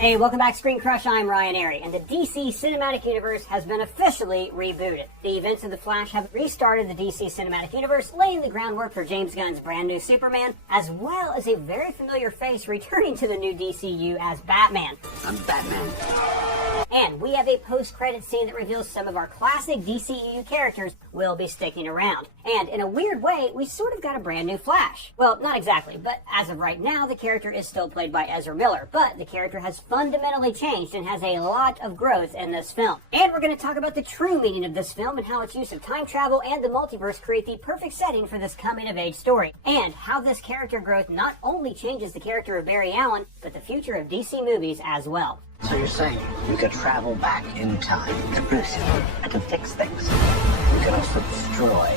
Hey, welcome back Screen Crush, I'm Ryan Airy, and the DC Cinematic Universe has been officially rebooted. The events of The Flash have restarted the DC Cinematic Universe, laying the groundwork for James Gunn's brand new Superman, as well as a very familiar face returning to the new DCU as Batman. I'm Batman. And we have a post-credit scene that reveals some of our classic DCEU characters will be sticking around. And in a weird way, we sort of got a brand new Flash. Well, not exactly, but as of right now, the character is still played by Ezra Miller, but the character has fundamentally changed and has a lot of growth in this film. And we're going to talk about the true meaning of this film and how its use of time travel and the multiverse create the perfect setting for this coming-of-age story. And how this character growth not only changes the character of Barry Allen, but the future of DC movies as well. So you're saying you could travel back in time to Bruce and to fix things. You can also destroy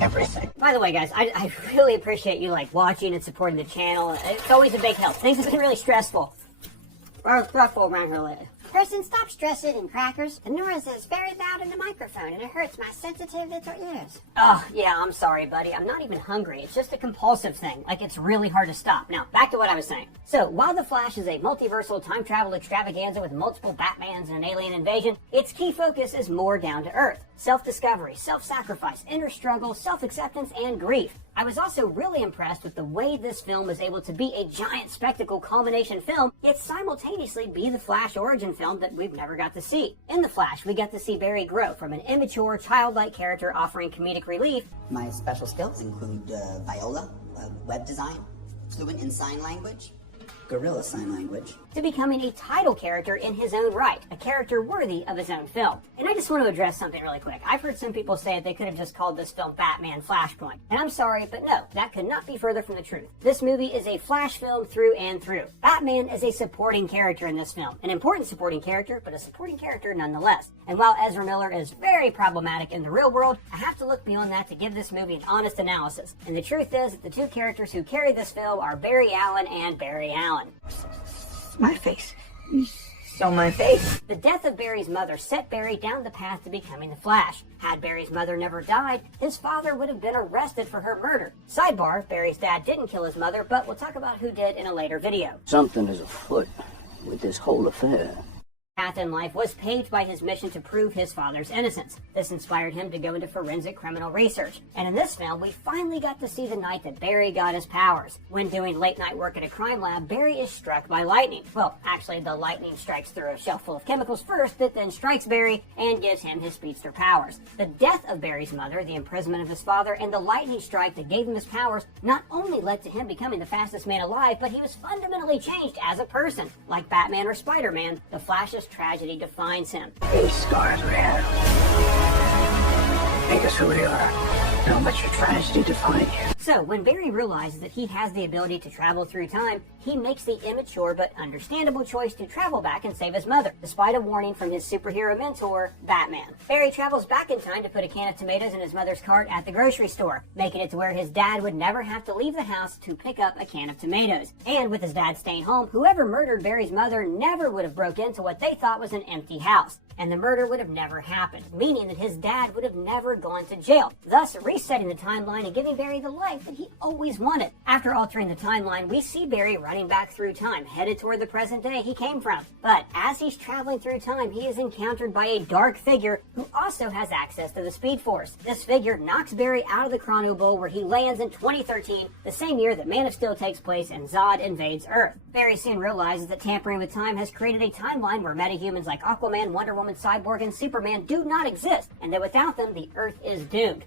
everything. By the way, guys, I really appreciate you watching and supporting the channel. It's always a big help. Things have been really stressful. Or stressful around here lately. Kristen, stop stressing and crackers. The noise is very loud in the microphone and it hurts my sensitive little ears. Oh, yeah, I'm sorry, buddy. I'm not even hungry. It's just a compulsive thing. It's really hard to stop. Now, back to what I was saying. So, while The Flash is a multiversal time travel extravaganza with multiple Batmans and an alien invasion, its key focus is more down to earth. Self-discovery, self-sacrifice, inner struggle, self-acceptance, and grief. I was also really impressed with the way this film was able to be a giant spectacle culmination film, yet simultaneously be the Flash origin film that we've never got to see. In The Flash, we got to see Barry grow from an immature, childlike character offering comedic relief. My special skills include Viola, web design, fluent in sign language, gorilla sign language, to becoming a title character in his own right, a character worthy of his own film. And I just want to address something really quick. I've heard some people say that they could have just called this film Batman Flashpoint. And I'm sorry, but no, that could not be further from the truth. This movie is a Flash film through and through. Batman is a supporting character in this film. An important supporting character, but a supporting character nonetheless. And while Ezra Miller is very problematic in the real world, I have to look beyond that to give this movie an honest analysis. And the truth is that the two characters who carry this film are Barry Allen and Barry Allen. My face. So my face. The death of Barry's mother set Barry down the path to becoming the Flash. Had Barry's mother never died, his father would have been arrested for her murder. Sidebar, Barry's dad didn't kill his mother, but we'll talk about who did in a later video. Something is afoot with this whole affair. Path in life was paved by his mission to prove his father's innocence. This inspired him to go into forensic criminal research. And in this film, we finally got to see the night that Barry got his powers. When doing late night work at a crime lab, Barry is struck by lightning. Well, actually, the lightning strikes through a shelf full of chemicals first, that then strikes Barry and gives him his speedster powers. The death of Barry's mother, the imprisonment of his father, and the lightning strike that gave him his powers not only led to him becoming the fastest man alive, but he was fundamentally changed as a person. Like Batman or Spider-Man, the Flash's tragedy defines him. These scars, man. Make us who we are. Don't let your tragedy define you. So, when Barry realizes that he has the ability to travel through time, he makes the immature but understandable choice to travel back and save his mother, despite a warning from his superhero mentor, Batman. Barry travels back in time to put a can of tomatoes in his mother's cart at the grocery store, making it to where his dad would never have to leave the house to pick up a can of tomatoes. And with his dad staying home, whoever murdered Barry's mother never would have broke into what they thought was an empty house. And the murder would have never happened, meaning that his dad would have never gone to jail, thus resetting the timeline and giving Barry the life that he always wanted. After altering the timeline, we see Barry running back through time, headed toward the present day he came from. But as he's traveling through time, he is encountered by a dark figure who also has access to the Speed Force. This figure knocks Barry out of the Chrono Bowl, where he lands in 2013, the same year that Man of Steel takes place and Zod invades Earth. Barry soon realizes that tampering with time has created a timeline where metahumans like Aquaman, Wonder Woman, Cyborg, and Superman do not exist, and that without them, the Earth is doomed.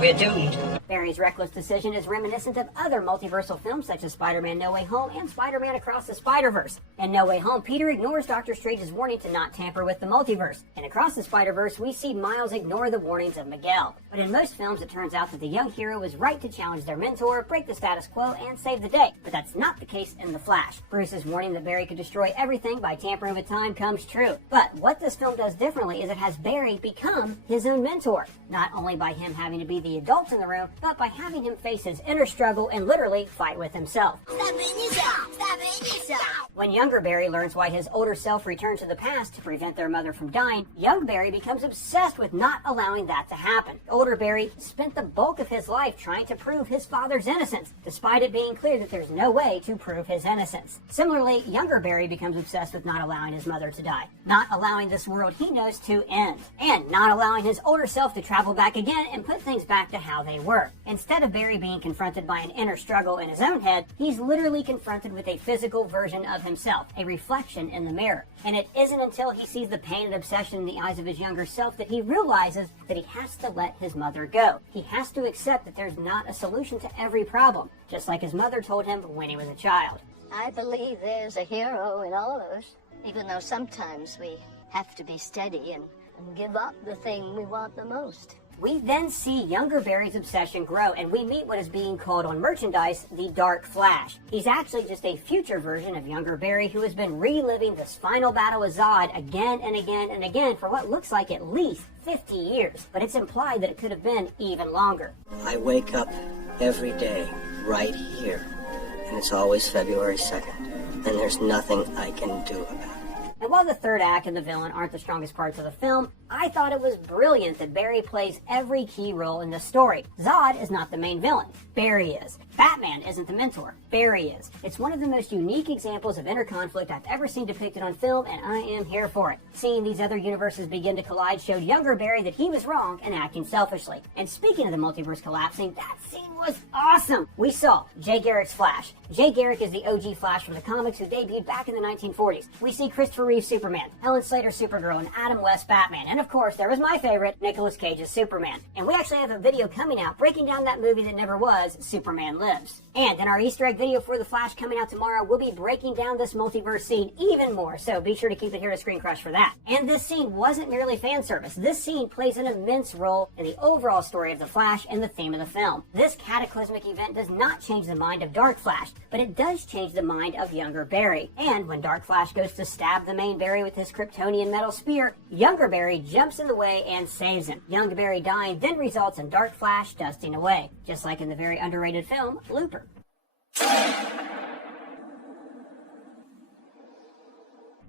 We're doomed. Barry's reckless decision is reminiscent of other multiversal films such as Spider-Man No Way Home and Spider-Man Across the Spider-Verse. In No Way Home, Peter ignores Doctor Strange's warning to not tamper with the multiverse. And Across the Spider-Verse, we see Miles ignore the warnings of Miguel. But in most films, it turns out that the young hero is right to challenge their mentor, break the status quo, and save the day. But that's not the case in The Flash. Bruce's warning that Barry could destroy everything by tampering with time comes true. But what this film does differently is it has Barry become his own mentor. Not only by him having to be the adult in the room, but by having him face his inner struggle and literally fight with himself. Stop being yourself! Stop being yourself! When younger Barry learns why his older self returned to the past to prevent their mother from dying, young Barry becomes obsessed with not allowing that to happen. Older Barry spent the bulk of his life trying to prove his father's innocence, despite it being clear that there's no way to prove his innocence. Similarly, younger Barry becomes obsessed with not allowing his mother to die, not allowing this world he knows to end, and not allowing his older self to travel back again and put things back to how they were. Instead of Barry being confronted by an inner struggle in his own head, he's literally confronted with a physical version of himself, a reflection in the mirror. And it isn't until he sees the pain and obsession in the eyes of his younger self that he realizes that he has to let his mother go. He has to accept that there's not a solution to every problem, just like his mother told him when he was a child. I believe there's a hero in all of us, even though sometimes we have to be steady and give up the thing we want the most. We then see younger Barry's obsession grow, and we meet what is being called on merchandise the Dark Flash. He's actually just a future version of younger Barry who has been reliving this final battle with Zod again and again and again for what looks like at least 50 years, but it's implied that it could have been even longer. I wake up every day right here, and it's always February 2nd, and there's nothing I can do about it. And while the third act and the villain aren't the strongest parts of the film, I thought it was brilliant that Barry plays every key role in this story. Zod is not the main villain. Barry is. Batman isn't the mentor. Barry is. It's one of the most unique examples of inner conflict I've ever seen depicted on film, and I am here for it. Seeing these other universes begin to collide showed younger Barry that he was wrong and acting selfishly. And speaking of the multiverse collapsing, that scene was awesome! We saw Jay Garrick's Flash. Jay Garrick is the OG Flash from the comics who debuted back in the 1940s. We see Christopher Reeve Superman, Helen Slater Supergirl, and Adam West Batman. And of course, there was my favorite, Nicolas Cage's Superman. And we actually have a video coming out breaking down that movie that never was, Superman Lives. And in our Easter egg video for The Flash coming out tomorrow, we'll be breaking down this multiverse scene even more, so be sure to keep it here to Screen Crush for that. And this scene wasn't merely fan service. This scene plays an immense role in the overall story of The Flash and the theme of the film. This cataclysmic event does not change the mind of Dark Flash, but it does change the mind of younger Barry. And when Dark Flash goes to stab the main Barry with his Kryptonian metal spear, younger Barry jumps in the way and saves him. Young Barry dying then results in Dark Flash dusting away, just like in the very underrated film, Looper.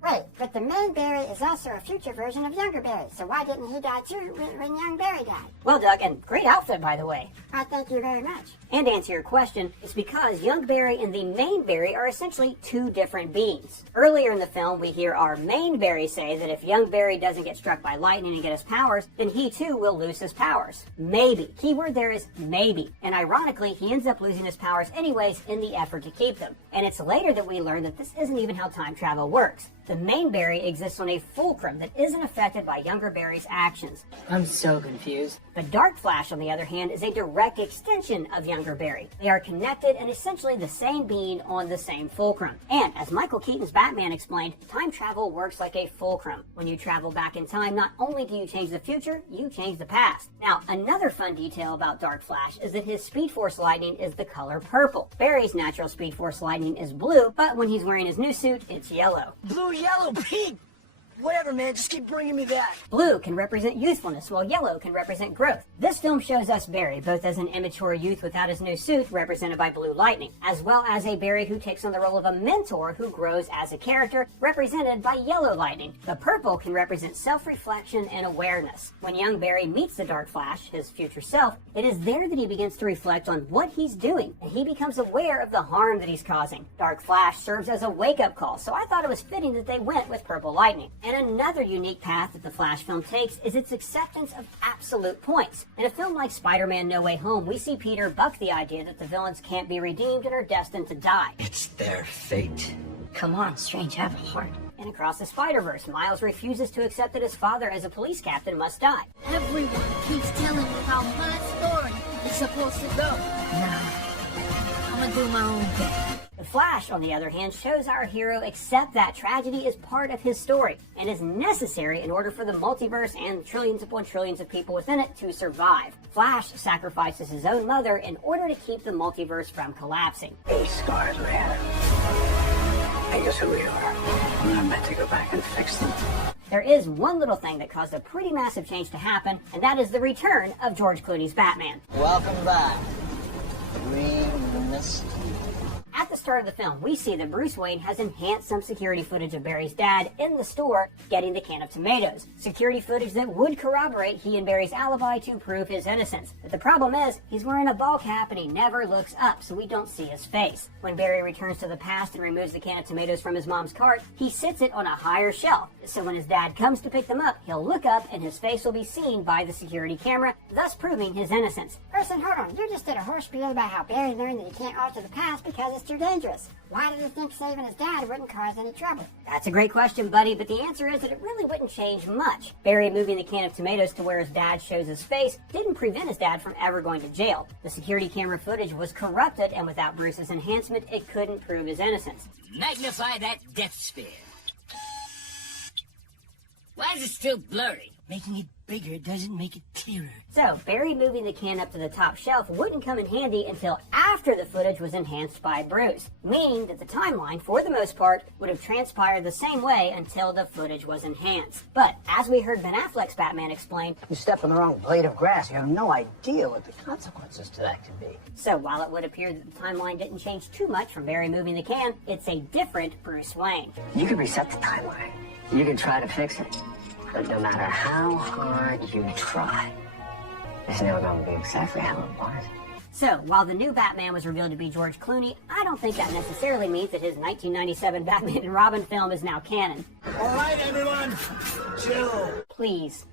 Wait, but the main Barry is also a future version of younger Barry, so why didn't he die too when young Barry died? Well, Doug, and great outfit, by the way. I thank you very much. And to answer your question, it's because young Barry and the main Barry are essentially two different beings. Earlier in the film, we hear our main Barry say that if young Barry doesn't get struck by lightning and get his powers, then he too will lose his powers. Maybe. Keyword there is maybe. And ironically, he ends up losing his powers anyways in the effort to keep them. And it's later that we learn that this isn't even how time travel works. The main Barry exists on a fulcrum that isn't affected by younger Barry's actions. I'm so confused. But Dark Flash, on the other hand, is a direct extension of younger Barry. They are connected and essentially the same being on the same fulcrum. And as Michael Keaton's Batman explained, time travel works like a fulcrum. When you travel back in time, not only do you change the future, you change the past. Now, another fun detail about Dark Flash is that his Speed Force lightning is the color purple. Barry's natural Speed Force lightning is blue, but when he's wearing his new suit, it's yellow. Blue, yellow, pink! Whatever, man, just keep bringing me that. Blue can represent youthfulness, while yellow can represent growth. This film shows us Barry, both as an immature youth without his new suit, represented by blue lightning, as well as a Barry who takes on the role of a mentor who grows as a character, represented by yellow lightning. The purple can represent self-reflection and awareness. When young Barry meets the Dark Flash, his future self, it is there that he begins to reflect on what he's doing, and he becomes aware of the harm that he's causing. Dark Flash serves as a wake-up call, so I thought it was fitting that they went with purple lightning. And another unique path that the Flash film takes is its acceptance of absolute points. In a film like Spider-Man No Way Home, we see Peter buck the idea that the villains can't be redeemed and are destined to die. It's their fate. Come on, Strange, have a heart. And across the Spider-Verse, Miles refuses to accept that his father as a police captain must die. Everyone keeps telling me how my story is supposed to go. Nah, I'm gonna do my own thing. The Flash, on the other hand, shows our hero accept that tragedy is part of his story and is necessary in order for the multiverse and trillions upon trillions of people within it to survive. Flash sacrifices his own mother in order to keep the multiverse from collapsing. A Scarlet Lantern. Make us who we are. We're not meant to go back and fix them. There is one little thing that caused a pretty massive change to happen, and that is the return of George Clooney's Batman. Welcome back. We missed you. At the start of the film, we see that Bruce Wayne has enhanced some security footage of Barry's dad in the store getting the can of tomatoes. Security footage that would corroborate he and Barry's alibi to prove his innocence. But the problem is, he's wearing a ball cap and he never looks up, so we don't see his face. When Barry returns to the past and removes the can of tomatoes from his mom's cart, he sits it on a higher shelf. So when his dad comes to pick them up, he'll look up and his face will be seen by the security camera, thus proving his innocence. Person, hold on. You just did a horse spiel about how Barry learned that he can't alter the past because it's too dangerous. Why did he think saving his dad wouldn't cause any trouble? That's a great question, buddy, but the answer is that it really wouldn't change much. Barry moving the can of tomatoes to where his dad shows his face didn't prevent his dad from ever going to jail. The security camera footage was corrupted, and without Bruce's enhancement, it couldn't prove his innocence. Magnify that death spear. Why is it still blurry? Making it bigger doesn't make it clearer. So, Barry moving the can up to the top shelf wouldn't come in handy until after the footage was enhanced by Bruce, meaning that the timeline, for the most part, would have transpired the same way until the footage was enhanced. But, as we heard Ben Affleck's Batman explain, You step on the wrong blade of grass, you have no idea what the consequences to that could be. so while it would appear that the timeline didn't change too much from Barry moving the can, it's a different Bruce Wayne. You can reset the timeline. You can try to fix it. But no matter how hard you try, it's never going to be exactly how it was. So, while the new Batman was revealed to be George Clooney, I don't think that necessarily means that his 1997 Batman and Robin film is now canon. All right, everyone. Chill. Please,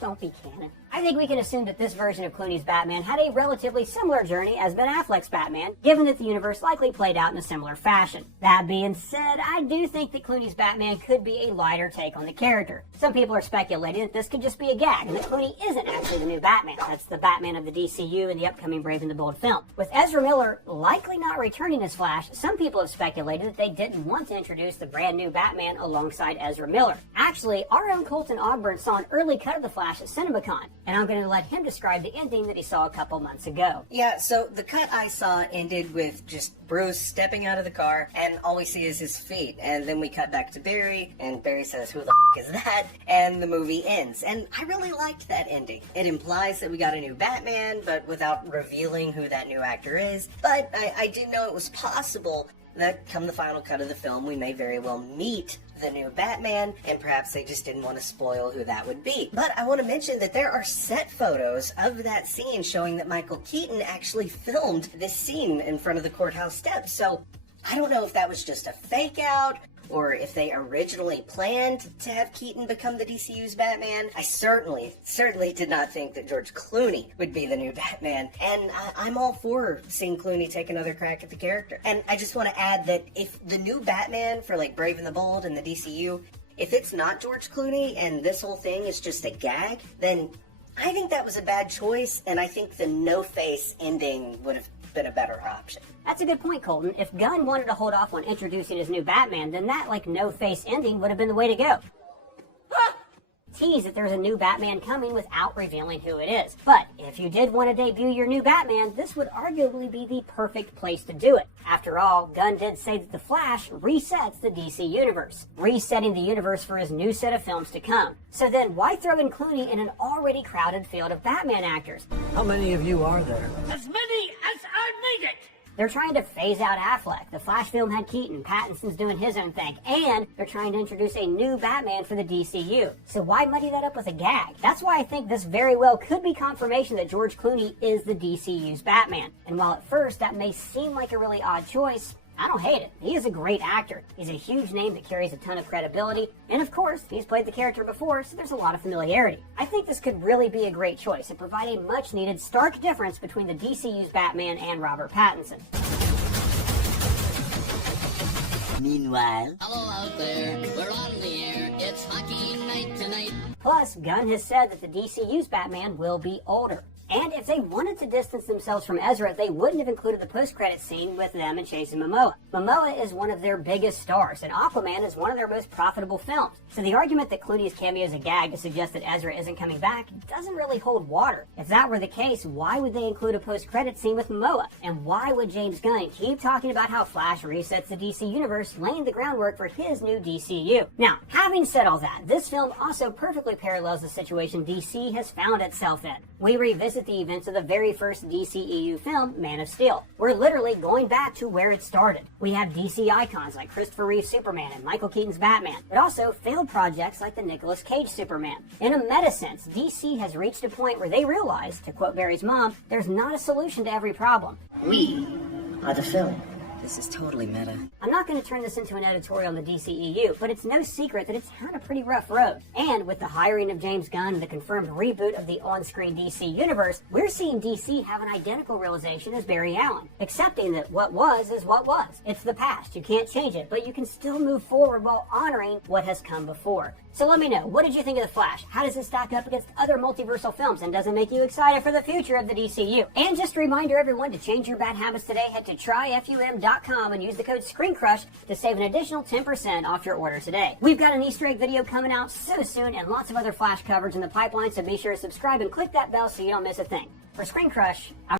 don't be canon. I think we can assume that this version of Clooney's Batman had a relatively similar journey as Ben Affleck's Batman, given that the universe likely played out in a similar fashion. That being said, I do think that Clooney's Batman could be a lighter take on the character. Some people are speculating that this could just be a gag, and that Clooney isn't actually the new Batman. That's the Batman of the DCU in the upcoming Brave and the Bold film. With Ezra Miller likely not returning as Flash, some people have speculated that they didn't want to introduce the brand new Batman alongside Ezra Miller. Actually, our own Colton Ogburn saw an early cut of the Flash at CinemaCon, and I'm going to let him describe the ending that he saw a couple months ago. Yeah, so the cut I saw ended with just Bruce stepping out of the car, and all we see is his feet. And then we cut back to Barry, and Barry says, "Who the f*** is that?" And the movie ends. And I really liked that ending. It implies that we got a new Batman, but without revealing who that new actor is. But I did know it was possible that come the final cut of the film, we may very well meet the new Batman, and perhaps they just didn't want to spoil who that would be. But I want to mention that there are set photos of that scene showing that Michael Keaton actually filmed this scene in front of the courthouse steps. So I don't know if that was just a fake out, or if they originally planned to have Keaton become the DCU's Batman. I certainly did not think that George Clooney would be the new Batman, and I'm all for seeing Clooney take another crack at the character. And I just want to add that if the new Batman for like Brave and the Bold and the DCU, if it's not George Clooney and this whole thing is just a gag, then I think that was a bad choice, and I think the no-face ending would have been a better option. That's a good point, Colton. If Gunn wanted to hold off on introducing his new Batman, then that, no-face ending would have been the way to go. Tease that there's a new Batman coming without revealing who it is. But if you did want to debut your new Batman, this would arguably be the perfect place to do it. After all, Gunn did say that The Flash resets the DC universe, resetting the universe for his new set of films to come. So then why throw in Clooney in an already crowded field of Batman actors? How many of you are there? As many as are needed. They're trying to phase out Affleck. The Flash film had Keaton. Pattinson's doing his own thing. And they're trying to introduce a new Batman for the DCU. So why muddy that up with a gag? That's why I think this very well could be confirmation that George Clooney is the DCU's Batman. And while at first that may seem like a really odd choice, I don't hate it. He is a great actor. He's a huge name that carries a ton of credibility. And of course, he's played the character before, so there's a lot of familiarity. I think this could really be a great choice and provide a much needed stark difference between the DCU's Batman and Robert Pattinson. Meanwhile, Hello out there, we're on the air, it's hockey night tonight. Plus, Gunn has said that the DCU's Batman will be older. And if they wanted to distance themselves from Ezra, they wouldn't have included the post-credits scene with them and Jason Momoa. Momoa is one of their biggest stars, and Aquaman is one of their most profitable films. So the argument that Clooney's cameo is a gag to suggest that Ezra isn't coming back doesn't really hold water. If that were the case, why would they include a post-credits scene with Momoa? And why would James Gunn keep talking about how Flash resets the DC universe, laying the groundwork for his new DCU? Now, having said all that, this film also perfectly parallels the situation DC has found itself in. We revisit the events of the very first DCEU film, Man of Steel. We're literally going back to where it started. We have DC icons like Christopher Reeve's Superman and Michael Keaton's Batman, but also failed projects like the Nicolas Cage Superman. In a meta sense, DC has reached a point where they realize, to quote Barry's mom, there's not a solution to every problem. We are the film. This is totally meta. I'm not going to turn this into an editorial on the DCEU, but it's no secret that it's had a pretty rough road. And with the hiring of James Gunn and the confirmed reboot of the on-screen DC universe, we're seeing DC have an identical realization as Barry Allen, accepting that what was is what was. It's the past. You can't change it, but you can still move forward while honoring what has come before. So let me know, what did you think of The Flash? How does it stack up against other multiversal films, and does it make you excited for the future of the DCU? And just a reminder, everyone, to change your bad habits today, head to tryfum.com and use the code SCREENCRUSH to save an additional 10% off your order today. We've got an Easter egg video coming out so soon and lots of other Flash coverage in the pipeline, so be sure to subscribe and click that bell so you don't miss a thing. For Screen Crush, I'm